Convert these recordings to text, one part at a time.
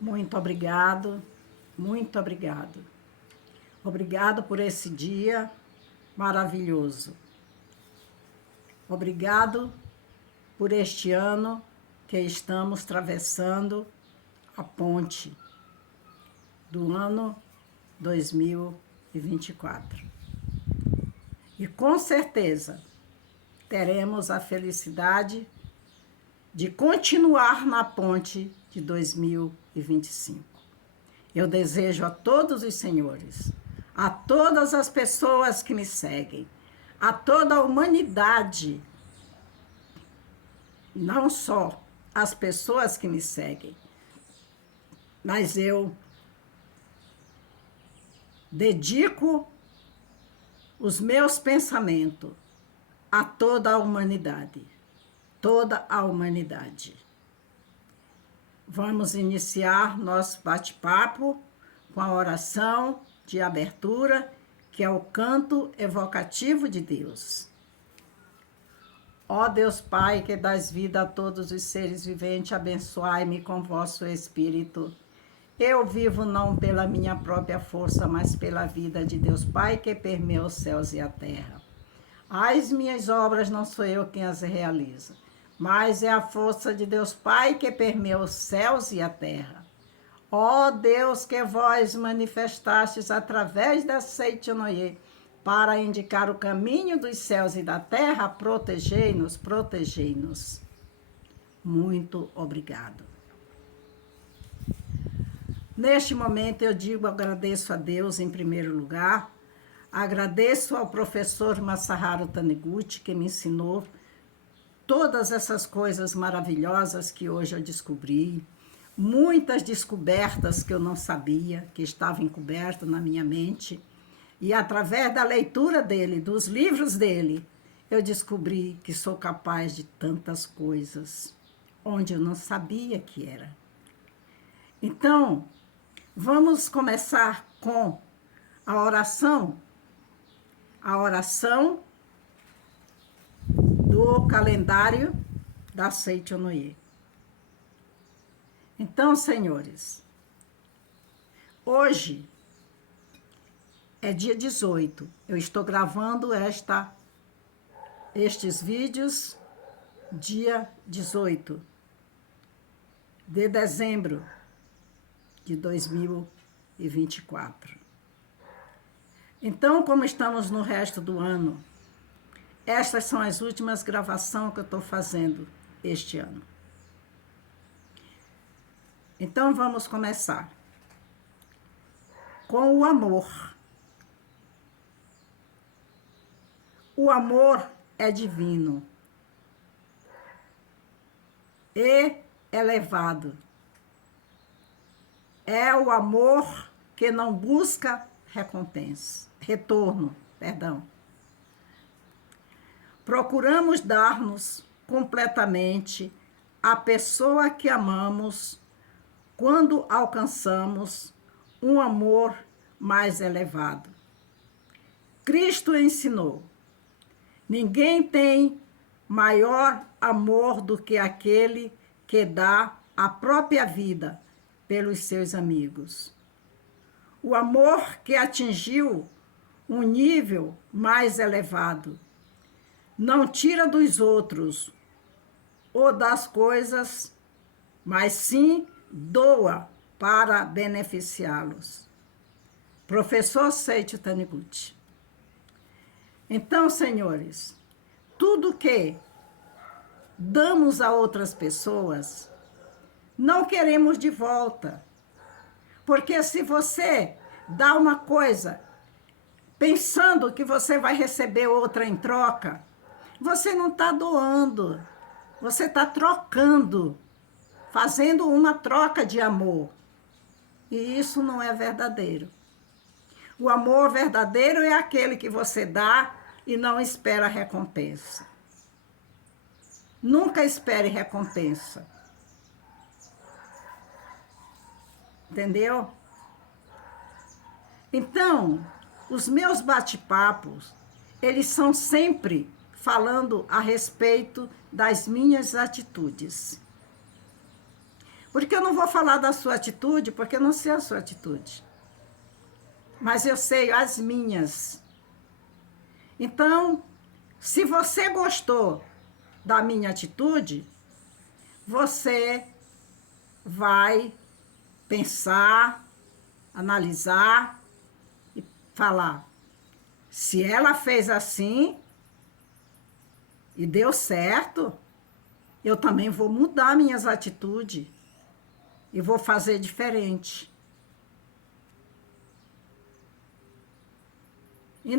Muito obrigado, muito obrigado. Obrigado por esse dia maravilhoso. Obrigado por este ano que estamos atravessando a ponte do ano 2024. E com certeza teremos a felicidade de continuar na ponte de 2025. Eu desejo a todos os senhores, a todas as pessoas que me seguem, a toda a humanidade, não só as pessoas que me seguem, mas eu dedico os meus pensamentos a toda a humanidade. Toda a humanidade. Vamos iniciar nosso bate-papo com a oração de abertura, que é o canto evocativo de Deus. Ó Deus Pai, que dás vida a todos os seres viventes, abençoai-me com vosso Espírito. Eu vivo não pela minha própria força, mas pela vida de Deus Pai, que permeia os céus e a terra. As minhas obras não sou eu quem as realiza, mas é a força de Deus Pai que permeia os céus e a terra. Ó Deus, que vós manifestastes através da Seite Noé, para indicar o caminho dos céus e da terra, protegei-nos, protegei-nos. Muito obrigado. Neste momento eu agradeço a Deus em primeiro lugar, agradeço ao professor Masaharu Taniguchi, que me ensinou todas essas coisas maravilhosas que hoje eu descobri, muitas descobertas que eu não sabia, que estavam encobertas na minha mente, e através da leitura dele, dos livros dele, eu descobri que sou capaz de tantas coisas, onde eu não sabia que era. Então, vamos começar com a oração do calendário da Seite Noé. Então, senhores, hoje é dia 18. Eu estou gravando estes vídeos dia 18 de dezembro de 2024. Então, como estamos no resto do ano, estas são as últimas gravações que eu estou fazendo este ano. Então, vamos começar com o amor. O amor é divino e elevado. É o amor que não busca retorno. Procuramos dar-nos completamente à pessoa que amamos quando alcançamos um amor mais elevado. Cristo ensinou: ninguém tem maior amor do que aquele que dá a própria vida pelos seus amigos. O amor que atingiu um nível mais elevado não tira dos outros ou das coisas, mas sim doa para beneficiá-los. Professor Seiichi Taniguchi. Então, senhores, tudo que damos a outras pessoas, não queremos de volta. Porque se você dá uma coisa pensando que você vai receber outra em troca, você não está doando, você está trocando, fazendo uma troca de amor. E isso não é verdadeiro. O amor verdadeiro é aquele que você dá e não espera recompensa. Nunca espere recompensa. Entendeu? Então, os meus bate-papos, eles são sempre falando a respeito das minhas atitudes. Porque eu não vou falar da sua atitude, porque eu não sei a sua atitude. Mas eu sei as minhas. Então, se você gostou da minha atitude, você vai pensar, analisar e falar: se ela fez assim e deu certo, eu também vou mudar minhas atitudes e vou fazer diferente. Em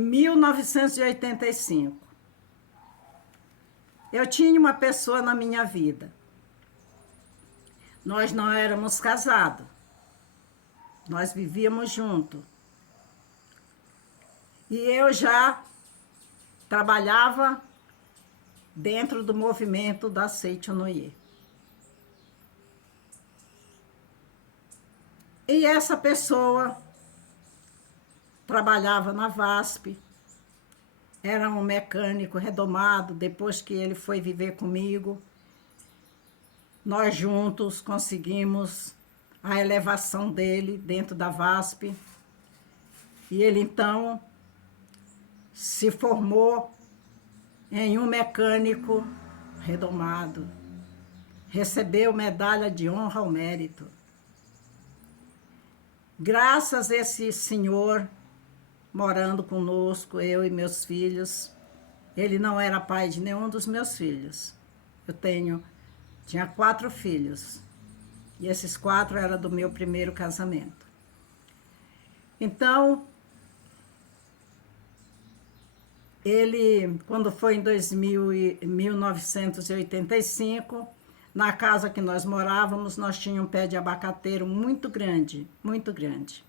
1985, eu tinha uma pessoa na minha vida. Nós não éramos casados. Nós vivíamos juntos. E eu já trabalhava dentro do movimento da Seitonoye. E essa pessoa trabalhava na VASP, era um mecânico redomado. Depois que ele foi viver comigo, nós juntos conseguimos a elevação dele dentro da VASP. E ele então se formou em um mecânico redomado, recebeu medalha de honra ao mérito. Graças a esse senhor morando conosco, eu e meus filhos, ele não era pai de nenhum dos meus filhos. Tinha 4 filhos, e esses 4 eram do meu primeiro casamento. Então, ele, quando foi em 1985, na casa que nós morávamos, nós tínhamos um pé de abacateiro muito grande, muito grande.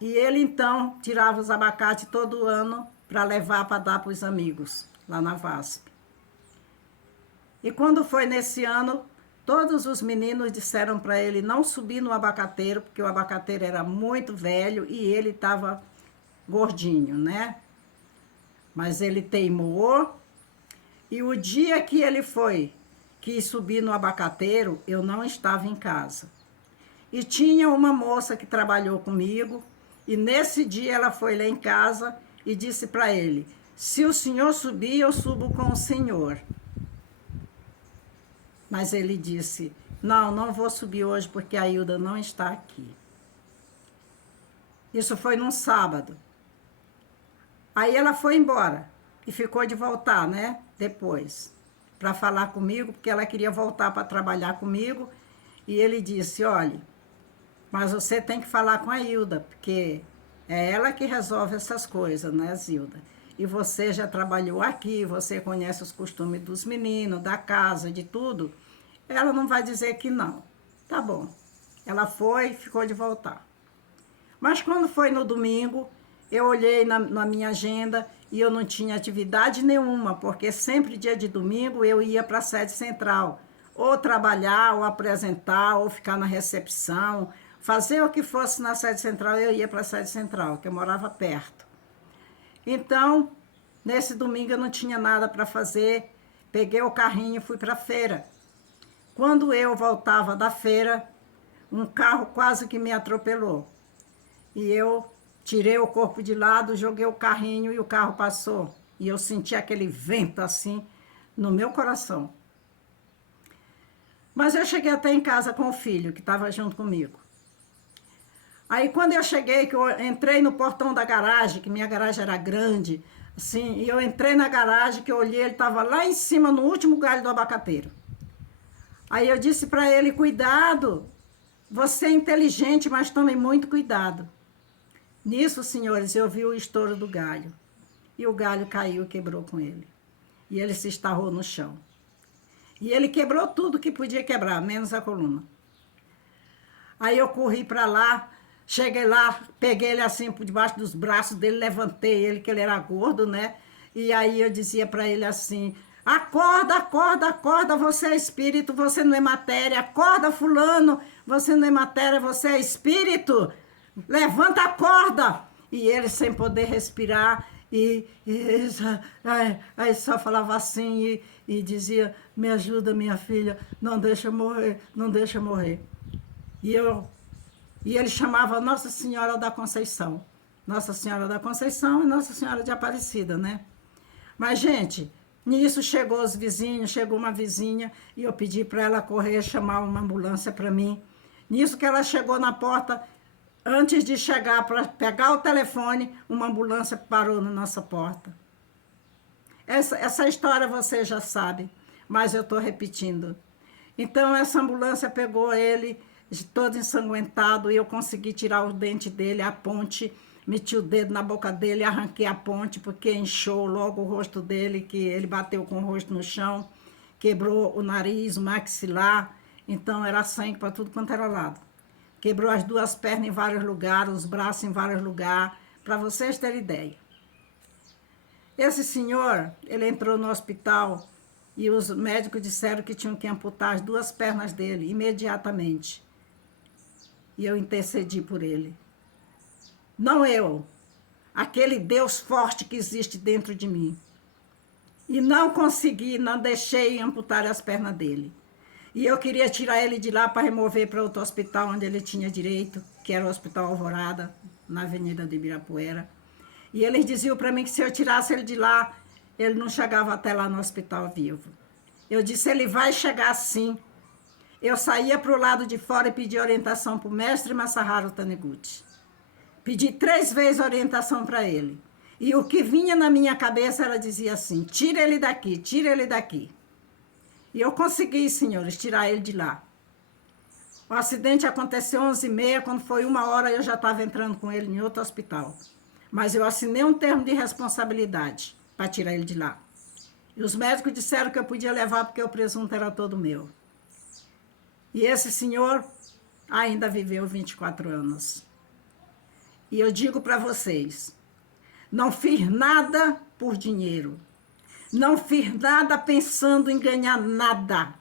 E ele, então, tirava os abacates todo ano para levar para dar para os amigos, lá na VASP. E quando foi nesse ano, todos os meninos disseram para ele não subir no abacateiro, porque o abacateiro era muito velho e ele estava gordinho, né? Mas ele teimou, e o dia que ele quis subir no abacateiro, eu não estava em casa. E tinha uma moça que trabalhou comigo, e nesse dia ela foi lá em casa e disse para ele: se o senhor subir, eu subo com o senhor. Mas ele disse: não vou subir hoje porque a Hilda não está aqui. Isso foi num sábado. Aí ela foi embora e ficou de voltar, né? Depois, para falar comigo, porque ela queria voltar para trabalhar comigo. E ele disse: olha, mas você tem que falar com a Hilda, porque é ela que resolve essas coisas, né, Zilda? E você já trabalhou aqui, você conhece os costumes dos meninos, da casa, de tudo. Ela não vai dizer que não. Tá bom. Ela foi e ficou de voltar. Mas quando foi no domingo, eu olhei na minha agenda e eu não tinha atividade nenhuma, porque sempre dia de domingo eu ia para a sede central, ou trabalhar, ou apresentar, ou ficar na recepção, fazer o que fosse na sede central. Eu ia para a sede central, que eu morava perto. Então, nesse domingo eu não tinha nada para fazer, peguei o carrinho e fui para a feira. Quando eu voltava da feira, um carro quase que me atropelou. E eu tirei o corpo de lado, joguei o carrinho e o carro passou. E eu senti aquele vento assim no meu coração. Mas eu cheguei até em casa com o filho, que estava junto comigo. Aí quando eu cheguei, que eu entrei no portão da garagem, que minha garagem era grande, assim, e eu entrei na garagem, que eu olhei, ele estava lá em cima, no último galho do abacateiro. Aí eu disse para ele: cuidado, você é inteligente, mas tome muito cuidado. Nisso, senhores, eu vi o estouro do galho. E o galho caiu e quebrou com ele. E ele se estarrou no chão. E ele quebrou tudo que podia quebrar, menos a coluna. Aí eu corri para lá, cheguei lá, peguei ele assim por debaixo dos braços dele, levantei ele, que ele era gordo, né? E aí eu dizia para ele assim: acorda, acorda, acorda, você é espírito, você não é matéria. Acorda, fulano, você não é matéria, você é espírito. Levanta a corda! E ele, sem poder respirar, Aí só falava assim e dizia, me ajuda, minha filha, não deixa eu morrer, não deixa eu morrer. E, e ele chamava Nossa Senhora da Conceição. Nossa Senhora da Conceição e Nossa Senhora de Aparecida, né? Mas, gente, nisso chegou os vizinhos, chegou uma vizinha e eu pedi para ela correr, chamar uma ambulância para mim. Nisso que ela chegou na porta, antes de chegar para pegar o telefone, uma ambulância parou na nossa porta. Essa história você já sabe, mas eu estou repetindo. Então, essa ambulância pegou ele todo ensanguentado e eu consegui tirar o dente dele, a ponte, meti o dedo na boca dele, arranquei a ponte, porque inchou logo o rosto dele, que ele bateu com o rosto no chão, quebrou o nariz, o maxilar, então era sangue para tudo quanto era lado. Quebrou as duas pernas em vários lugares, os braços em vários lugares, para vocês terem ideia. Esse senhor, ele entrou no hospital e os médicos disseram que tinham que amputar as duas pernas dele imediatamente. E eu intercedi por ele. Não eu, aquele Deus forte que existe dentro de mim. E não consegui, não deixei amputar as pernas dele. E eu queria tirar ele de lá para remover para outro hospital onde ele tinha direito, que era o Hospital Alvorada, na Avenida de Ibirapuera. E eles diziam para mim que se eu tirasse ele de lá, ele não chegava até lá no hospital vivo. Eu disse, ele vai chegar sim. Eu saía para o lado de fora e pedi orientação para o mestre Masaharu Taniguchi. Pedi 3 vezes orientação para ele. E o que vinha na minha cabeça, ela dizia assim, tira ele daqui, tira ele daqui. E eu consegui, senhores, tirar ele de lá. O acidente aconteceu 11h30, quando foi 1h eu já estava entrando com ele em outro hospital. Mas eu assinei um termo de responsabilidade para tirar ele de lá. E os médicos disseram que eu podia levar porque o presunto era todo meu. E esse senhor ainda viveu 24 anos. E eu digo para vocês, não fiz nada por dinheiro. Não fiz nada pensando em ganhar nada.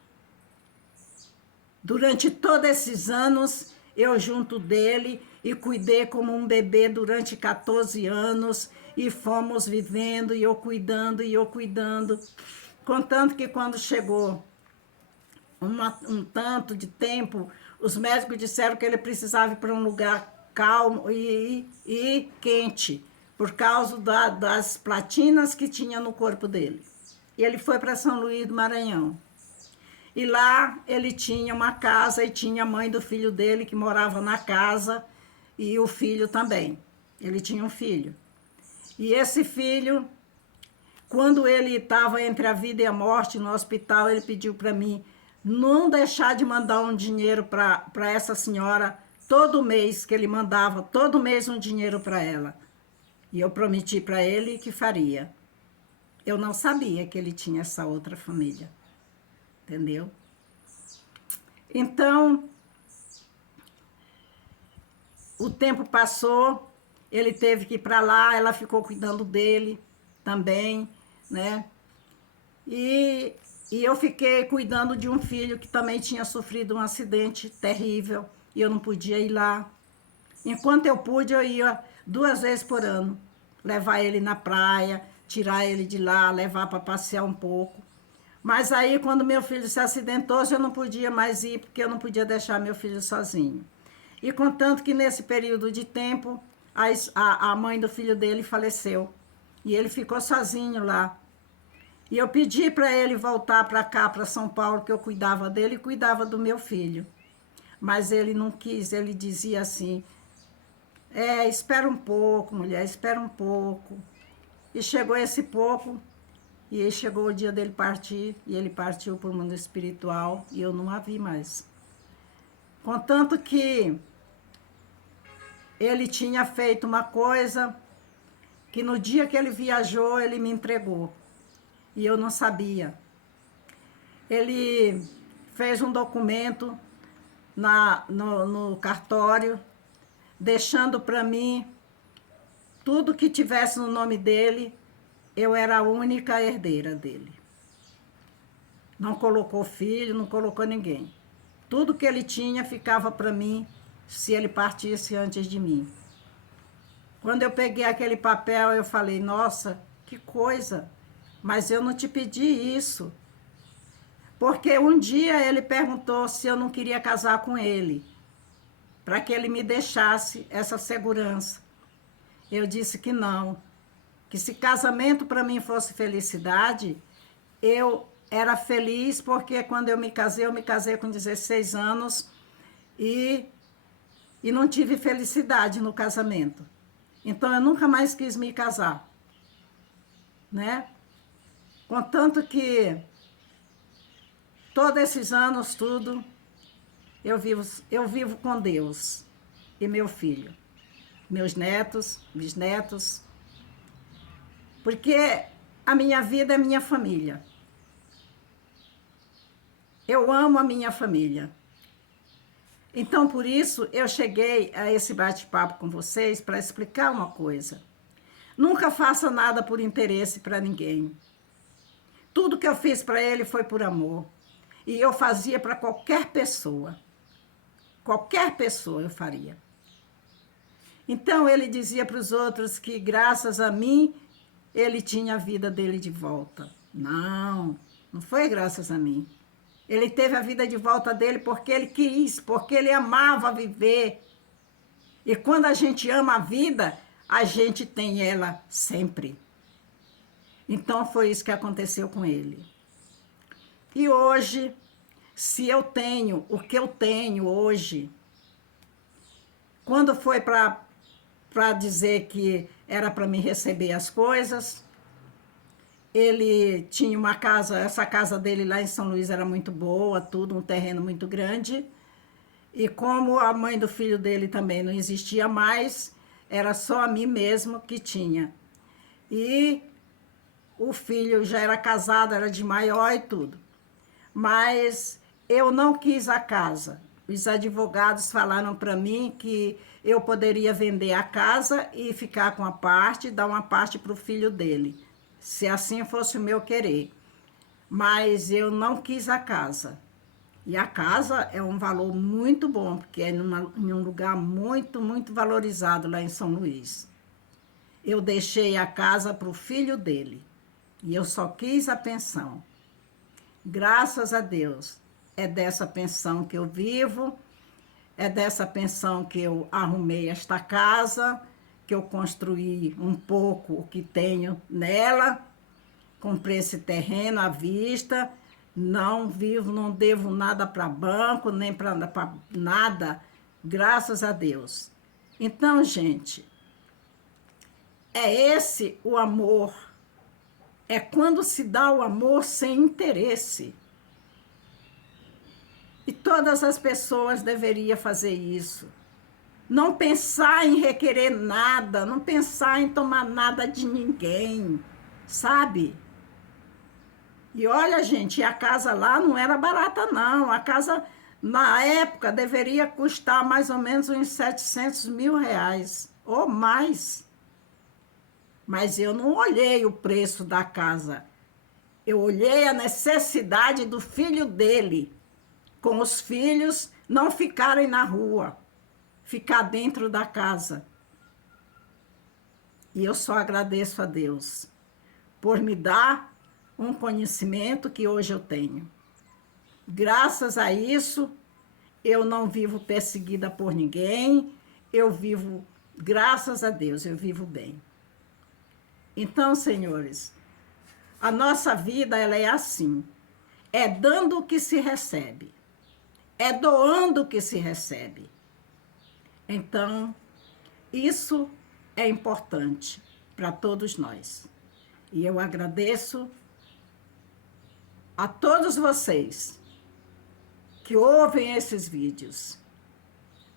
Durante todos esses anos, eu junto dele e cuidei como um bebê durante 14 anos e fomos vivendo e eu cuidando. Contanto que quando chegou um tanto de tempo, os médicos disseram que ele precisava ir para um lugar calmo e quente, por causa das platinas que tinha no corpo dele. E ele foi para São Luís do Maranhão. E lá ele tinha uma casa e tinha a mãe do filho dele que morava na casa e o filho também. Ele tinha um filho. E esse filho, quando ele estava entre a vida e a morte no hospital, ele pediu para mim não deixar de mandar um dinheiro para essa senhora todo mês, que ele mandava todo mês um dinheiro para ela. E eu prometi para ele que faria. Eu não sabia que ele tinha essa outra família. Entendeu? Então, o tempo passou, ele teve que ir para lá, ela ficou cuidando dele também, né? E eu fiquei cuidando de um filho que também tinha sofrido um acidente terrível e eu não podia ir lá. Enquanto eu pude, eu ia 2 vezes por ano, levar ele na praia, tirar ele de lá, levar para passear um pouco. Mas aí, quando meu filho se acidentou, eu não podia mais ir, porque eu não podia deixar meu filho sozinho. E contanto que nesse período de tempo, a mãe do filho dele faleceu. E ele ficou sozinho lá. E eu pedi para ele voltar para cá, para São Paulo, que eu cuidava dele e cuidava do meu filho. Mas ele não quis, ele dizia assim, espera um pouco, mulher, espera um pouco. E chegou esse pouco, e aí chegou o dia dele partir, e ele partiu para o mundo espiritual, e eu não a vi mais. Contanto que ele tinha feito uma coisa, que no dia que ele viajou, ele me entregou, e eu não sabia. Ele fez um documento no cartório, deixando para mim tudo que tivesse no nome dele, eu era a única herdeira dele. Não colocou filho, não colocou ninguém. Tudo que ele tinha ficava para mim, se ele partisse antes de mim. Quando eu peguei aquele papel, eu falei, nossa, que coisa, mas eu não te pedi isso. Porque um dia ele perguntou se eu não queria casar com ele, para que ele me deixasse essa segurança. Eu disse que não, que se casamento para mim fosse felicidade, eu era feliz porque quando eu me casei com 16 anos e, e não tive felicidade no casamento. Então eu nunca mais quis me casar, né? Contanto que todos esses anos, tudo, eu vivo com Deus e meu filho, meus netos, bisnetos, porque a minha vida é minha família. Eu amo a minha família. Então, por isso, eu cheguei a esse bate-papo com vocês para explicar uma coisa. Nunca faça nada por interesse para ninguém. Tudo que eu fiz para ele foi por amor. E eu fazia para qualquer pessoa. Qualquer pessoa eu faria. Então, ele dizia para os outros que, graças a mim, ele tinha a vida dele de volta. Não, não foi graças a mim. Ele teve a vida de volta dele porque ele quis, porque ele amava viver. E quando a gente ama a vida, a gente tem ela sempre. Então foi isso que aconteceu com ele. E hoje, se eu tenho o que eu tenho hoje, quando foi para dizer que era para me receber as coisas, ele tinha uma casa, essa casa dele lá em São Luís era muito boa, tudo, um terreno muito grande. E como a mãe do filho dele também não existia mais, era só a mim mesmo que tinha. E o filho já era casado, era de maior e tudo. Mas eu não quis a casa. Os advogados falaram para mim que eu poderia vender a casa e ficar com a parte, dar uma parte para o filho dele, se assim fosse o meu querer. Mas eu não quis a casa. E a casa é um valor muito bom, porque é em um lugar muito, muito valorizado lá em São Luís. Eu deixei a casa para o filho dele. E eu só quis a pensão. Graças a Deus, é dessa pensão que eu vivo, é dessa pensão que eu arrumei esta casa, que eu construí um pouco o que tenho nela, comprei esse terreno à vista, não vivo, não devo nada para banco, nem para nada, graças a Deus. Então, gente, é esse o amor. É quando se dá o amor sem interesse. E todas as pessoas deveriam fazer isso. Não pensar em requerer nada, não pensar em tomar nada de ninguém, sabe? E olha, gente, a casa lá não era barata, não. A casa, na época, deveria custar mais ou menos uns 700 mil reais, ou mais. Mas eu não olhei o preço da casa. Eu olhei a necessidade do filho dele, com os filhos não ficarem na rua, ficar dentro da casa. E eu só agradeço a Deus por me dar um conhecimento que hoje eu tenho. Graças a isso, eu não vivo perseguida por ninguém, eu vivo, graças a Deus, eu vivo bem. Então, senhores, a nossa vida, ela é assim, é dando o que se recebe, é doando o que se recebe. Então, isso é importante para todos nós. E eu agradeço a todos vocês que ouvem esses vídeos.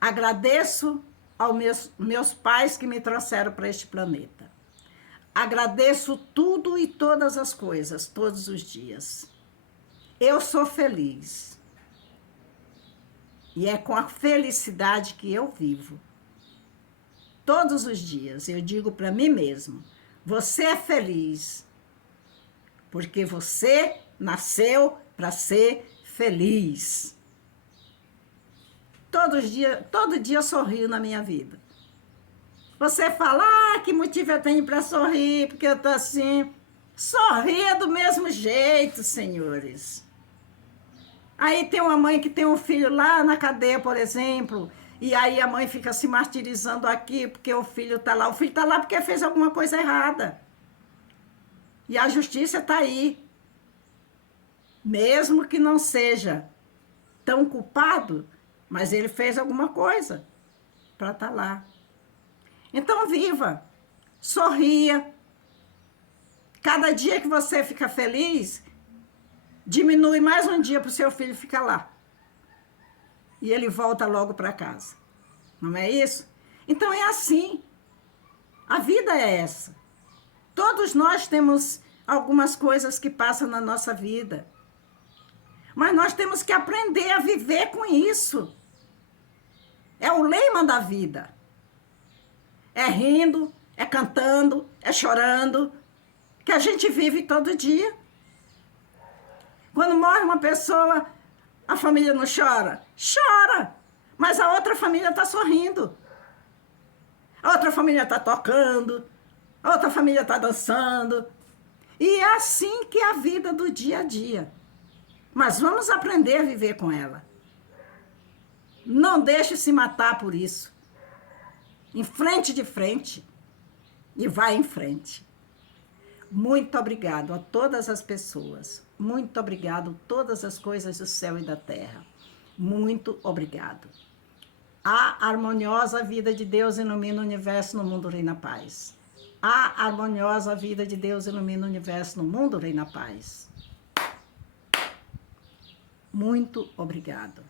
Agradeço aos meus pais que me trouxeram para este planeta. Agradeço tudo e todas as coisas, todos os dias. Eu sou feliz. E é com a felicidade que eu vivo. Todos os dias eu digo para mim mesmo, você é feliz, porque você nasceu para ser feliz. Todo dia eu sorrio na minha vida. Você fala, que motivo eu tenho para sorrir, porque eu estou assim. Sorria do mesmo jeito, senhores. Aí tem uma mãe que tem um filho lá na cadeia, por exemplo, e aí a mãe fica se martirizando aqui porque o filho está lá. O filho está lá porque fez alguma coisa errada. E a justiça está aí. Mesmo que não seja tão culpado, mas ele fez alguma coisa para estar lá. Então viva, sorria. Cada dia que você fica feliz, diminui mais um dia para o seu filho ficar lá. E ele volta logo para casa. Não é isso? Então é assim. A vida é essa. Todos nós temos algumas coisas que passam na nossa vida. Mas nós temos que aprender a viver com isso. É o lema da vida. É rindo, é cantando, é chorando, que a gente vive todo dia. Quando morre uma pessoa, a família não chora? Chora, mas a outra família está sorrindo. A outra família está tocando, a outra família está dançando. E é assim que é a vida do dia a dia. Mas vamos aprender a viver com ela. Não deixe se matar por isso. Enfrente de frente e vai em frente. Muito obrigado a todas as pessoas. Muito obrigado a todas as coisas do céu e da terra. Muito obrigado. A harmoniosa vida de Deus ilumina o universo, no mundo reina a paz. A harmoniosa vida de Deus ilumina o universo, no mundo reina a paz. Muito obrigado.